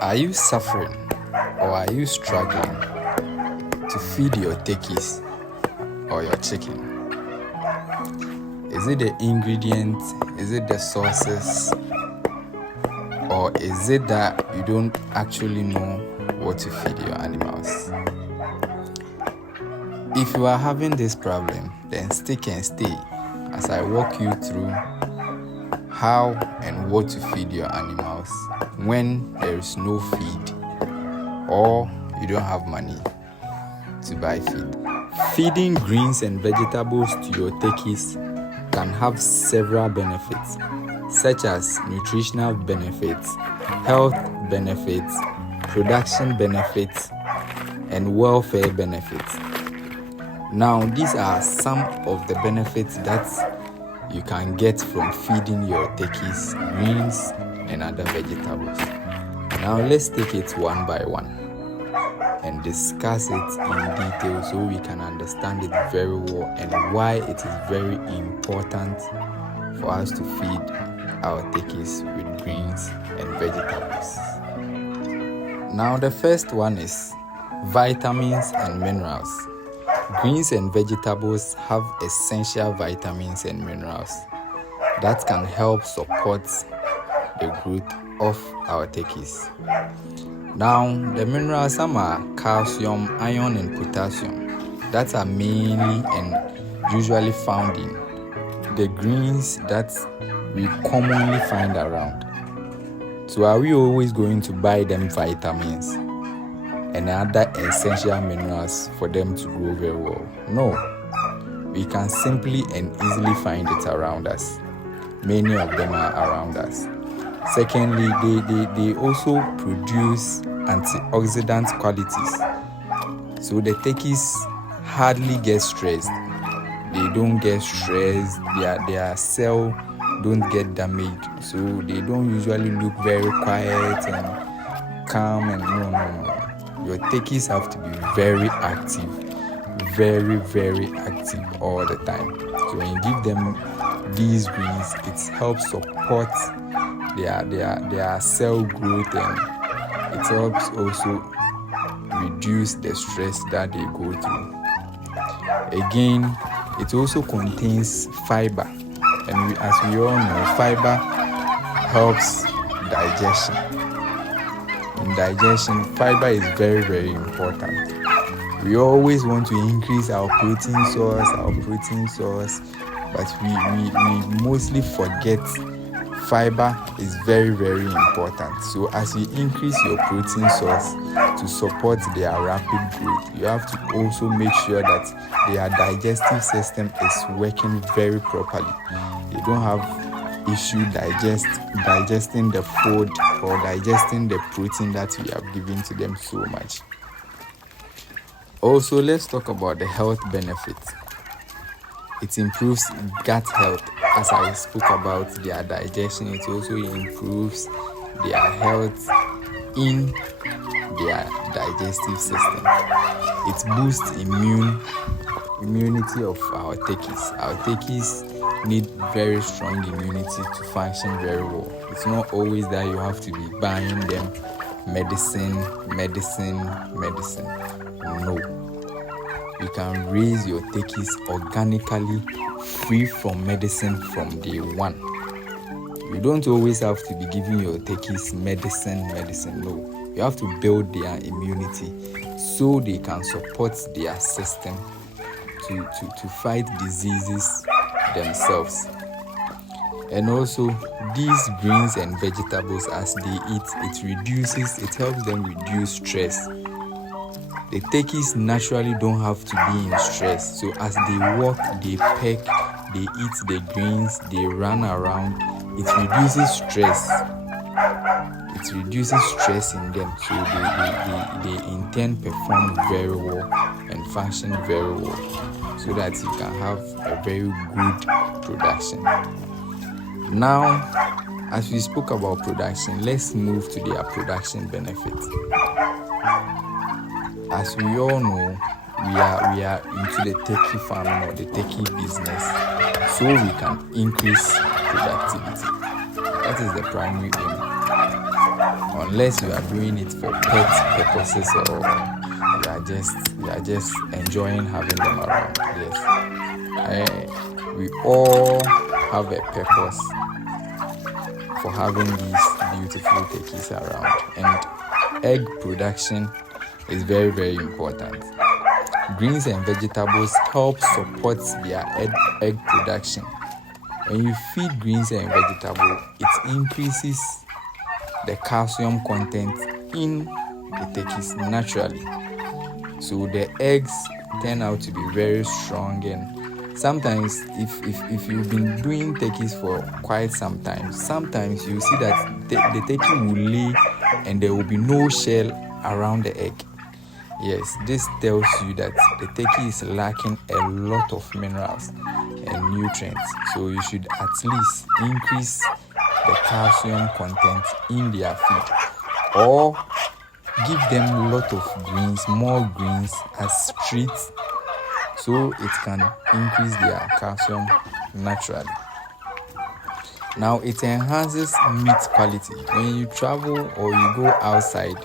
Are you suffering or are you struggling to feed your turkeys or your chicken? Is it the ingredients? Is it the sources? Or is it that you don't actually know what to feed your animals? If you are having this problem, then stick and stay as I walk you through how and what to feed your animals when there is no feed or you don't have money to buy feed. Feeding greens and vegetables to your turkeys can have several benefits, such as nutritional benefits, health benefits, production benefits, and welfare benefits. Now, these are some of the benefits that you can get from feeding your turkeys greens and other vegetables. Now, let's take it one by one and discuss it in detail so we can understand it very well and why it is very important for us to feed our turkeys with greens and vegetables. Now, the first one is vitamins and minerals. Greens and vegetables have essential vitamins and minerals that can help support the growth of our turkeys. Now, the minerals, some are calcium, iron, and potassium that are mainly and usually found in the greens that we commonly find around. So are we always going to buy them vitamins and other essential minerals for them to grow very well? No. We can simply and easily find it around us. Many of them are around us. Secondly, they also produce antioxidant qualities. So the turkeys hardly get stressed. They don't get stressed. Their cell don't get damaged. So they don't usually look very quiet and calm and no. Your turkeys have to be very active, very, very active all the time. So when you give them these greens, it helps support their cell growth, and it helps also reduce the stress that they go through. Again, it also contains fiber, and as we all know, fiber helps digestion. In digestion, fiber is very, very important. We always want to increase our protein source, but we mostly forget fiber is very, very important. So as you increase your protein source to support their rapid growth, you have to also make sure that their digestive system is working very properly. They don't have issue digesting the food or digesting the protein that we have given to them so much. Also, let's talk about the health benefits. It improves gut health. As I spoke about their digestion, it also improves their health in their digestive system. It boosts immunity of our turkeys. Our turkeys need very strong immunity to function very well. It's not always that you have to be buying them medicine. No. You can raise your turkeys organically, free from medicine from day one. You don't always have to be giving your turkeys medicine. No. You have to build their immunity so they can support their system to fight diseases themselves. And also, these greens and vegetables, as they eat, it helps them reduce stress. The turkeys naturally don't have to be in stress. So as they walk, they peck, they eat the greens, they run around, it reduces stress. It reduces stress in them. So they in turn perform very well and function very well, so that you can have a very good production. Now, as we spoke about production, let's move to their production benefits. As we all know, we are into the turkey farming or the turkey business, so we can increase productivity. That is the primary aim. unless you are doing it for pet purposes or you are just enjoying having them around. Yes, we all have a purpose for having these beautiful turkeys around, and egg production is very, very important. Greens and vegetables help support their egg production. When you feed greens and vegetables, it increases the calcium content in the turkeys naturally. So the eggs turn out to be very strong, and sometimes if you've been doing turkeys for quite some time, sometimes you see that the turkey will lay and there will be no shell around the egg. Yes, this tells you that the turkey is lacking a lot of minerals and nutrients. So you should at least increase the calcium content in their feed, or give them a lot of greens, more greens as treats, so it can increase their calcium naturally. Now, it enhances meat quality. When you travel or you go outside,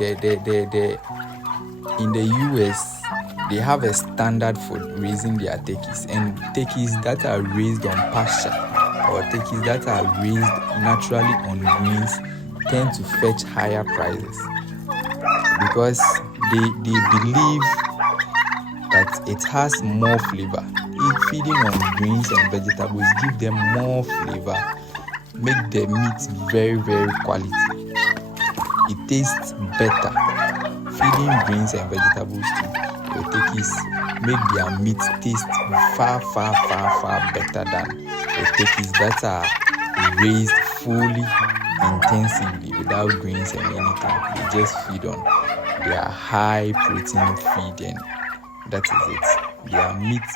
in the US, they have a standard for raising their turkeys, and turkeys that are raised on pasture or turkeys that are raised naturally on greens tend to fetch higher prices, because they believe that it has more flavor. Feeding on greens and vegetables give them more flavor, make the meat very, very quality. It tastes better. Feeding greens and vegetables to your turkeys make their meat taste far, far, far, far better than the turkeys that are raised fully, intensively, without greens and anything. They just feed on their high protein feed, and that is it. Their meat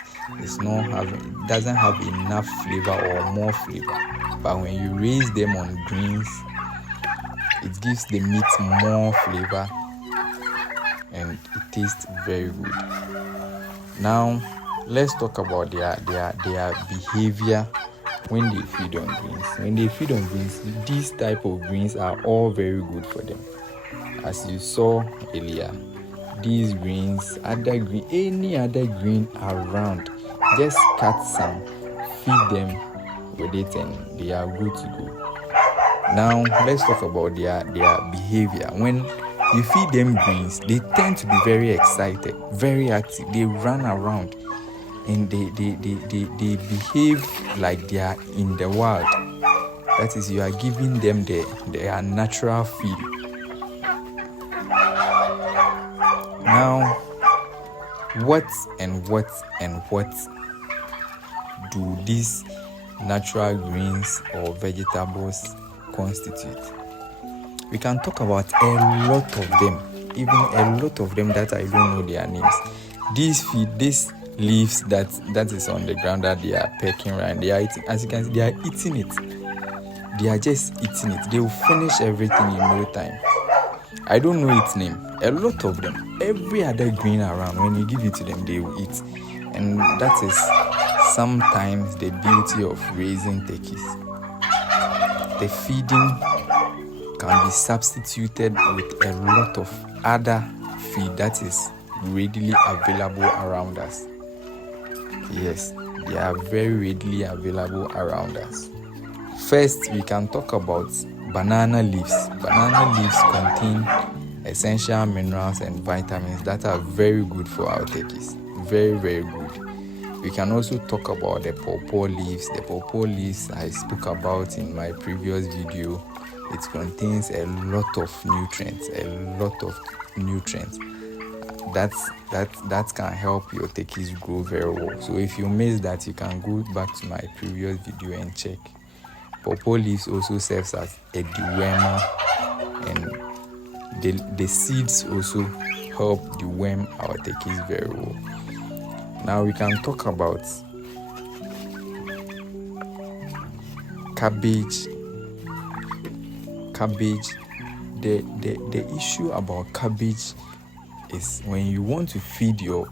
doesn't have enough flavor or more flavor. But when you raise them on greens, it gives the meat more flavor and it tastes very good. Now, let's talk about their behavior when they feed on greens. When they feed on greens, these type of greens are all very good for them. As you saw earlier, these greens, any other green around, just cut some, feed them with it, and they are good to go. Now, let's talk about their behavior. When you feed them greens, they tend to be very excited, very active. They run around and they behave like they are in the wild. That is, you are giving them their natural feed. Now, what do these natural greens or vegetables constitute? We can talk about a lot of them, even a lot of them that I don't know their names. These leaves that is on the ground that they are pecking right, they are eating. As you can see, they are eating it. They are just eating it. They will finish everything in no time. I don't know its name. A lot of them, every other green around, when you give it to them, they will eat. And that is sometimes the beauty of raising turkeys. The feeding can be substituted with a lot of other feed that is readily available around us. Yes, they are very readily available around us. First, we can talk about banana leaves. Banana leaves contain essential minerals and vitamins that are very good for our turkeys. Very, very good. We can also talk about the pawpaw leaves. The pawpaw leaves I spoke about in my previous video. It contains a lot of nutrients. That can help your turkeys grow very well. So if you missed that, you can go back to my previous video and check. Pawpaw leaves also serves as a dewormer, and the seeds also help deworm our turkeys very well. Now we can talk about cabbage. The issue about cabbage is when you want to feed your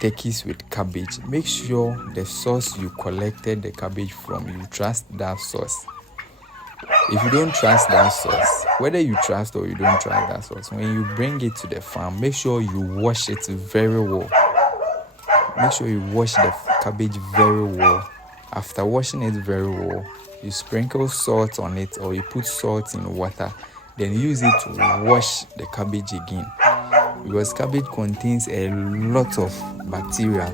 turkeys with cabbage, make sure the source you collected the cabbage from, you trust that source. If you don't trust that source, whether you trust or you don't trust that source, when you bring it to the farm, make sure you wash it very well. Make sure you wash the cabbage very well. After washing it very well, you sprinkle salt on it, or you put salt in water, then use it to wash the cabbage again. Because cabbage contains a lot of bacteria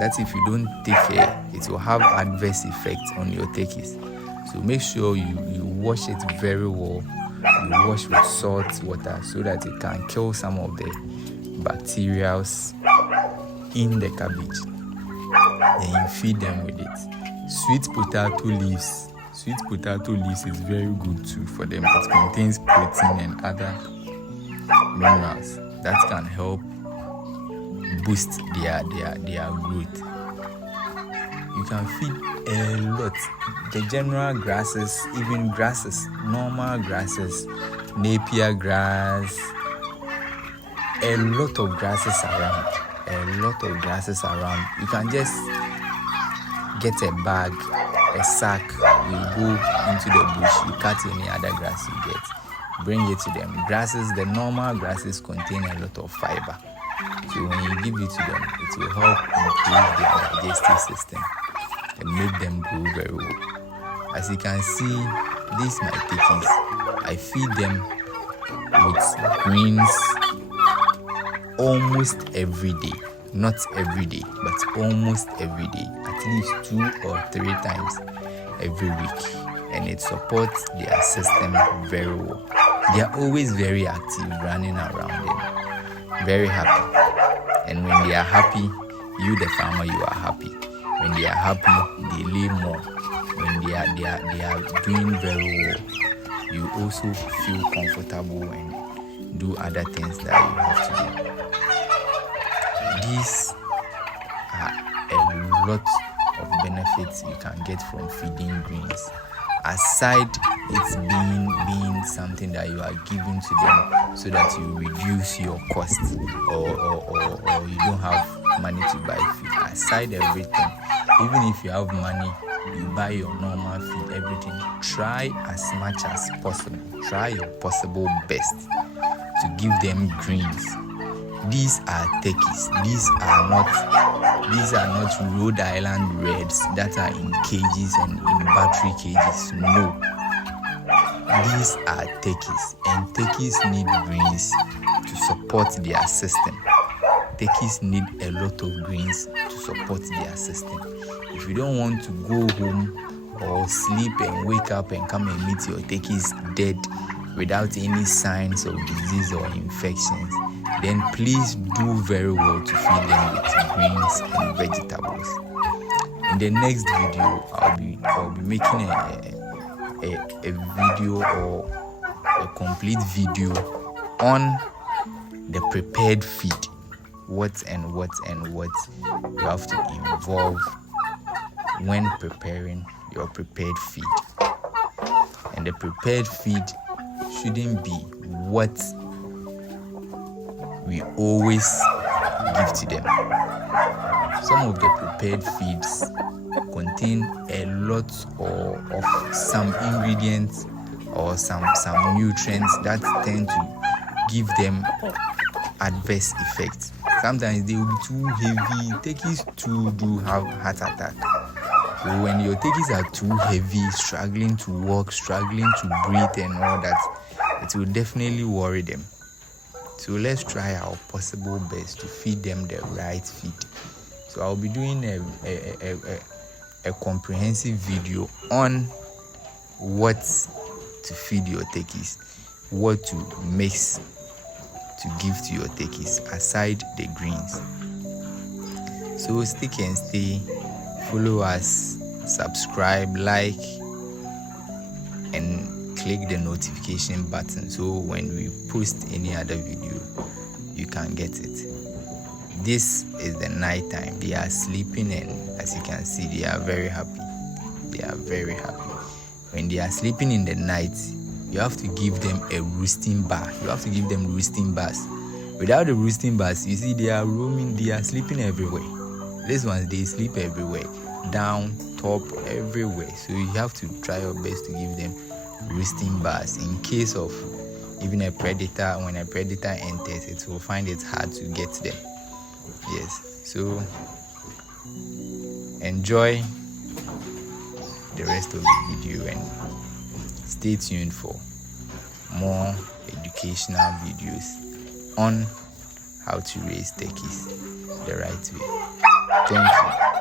that if you don't take care, it will have adverse effects on your turkeys. So make sure you wash it very well. You wash with salt water so that it can kill some of the bacteria in the cabbage. Then you feed them with it. Sweet potato leaves is very good too for them. It contains protein and other minerals that can help boost their growth. You can feed a lot. The general grasses, even grasses, normal grasses, napier grass, a lot of grasses around. You can just get a bag, a sack, you go into the bush, you cut any other grass you get, bring it to them. Grasses, the normal grasses contain a lot of fiber. So when you give it to them, it will help improve their digestive system and make them grow very well. As you can see, these my turkeys, I feed them with greens almost every day. Not every day, but almost every day, at least 2 or 3 times every week, and it supports their system very well. They are always very active, running around and very happy. And when they are happy, you the farmer, you are happy. When they are happy, they lay more. When they are doing very well, you also feel comfortable and do other things that you have to do. These are a lot of benefits you can get from feeding greens. Aside it's being something that you are giving to them so that you reduce your cost or you don't have money to buy feed. Aside everything, even if you have money, you buy your normal feed, everything. Try as much as possible. Try your possible best to give them greens. These are turkeys. These are not Rhode Island Reds that are in cages and in battery cages. No. These are turkeys, and turkeys need greens to support their system. Turkeys need a lot of greens to support their system. If you don't want to go home or sleep and wake up and come and meet your turkeys dead without any signs of disease or infections, then please do very well to feed them with greens and vegetables. In the next video, I'll be making a video or a complete video on the prepared feed. What you have to involve when preparing your prepared feed. And the prepared feed shouldn't be what we always give to them. Some of the prepared feeds contain a lot of some ingredients or some nutrients that tend to give them adverse effects. Sometimes they will be too heavy. Turkeys too do have heart attack. So when your turkeys are too heavy, struggling to walk, struggling to breathe and all that, it will definitely worry them. So let's try our possible best to feed them the right feed. So I'll be doing a comprehensive video on what to feed your turkeys, what to mix to give to your turkeys aside the greens. So stick and stay, follow us, subscribe, like, and click the notification button so when we post any other video you can get it. This is the night time. They are sleeping, and as you can see, they are very happy. When they are sleeping in the night, you have to give them a roosting bar. You have to give them roosting bars. Without the roosting bars, you see they are roaming, they are sleeping everywhere. These ones, they sleep everywhere, down, top, everywhere. So you have to try your best to give them roosting bars in case of even a predator. When a predator enters, it will find it hard to get them. Yes, so enjoy the rest of the video and stay tuned for more educational videos on how to raise turkeys the right way. Thank you.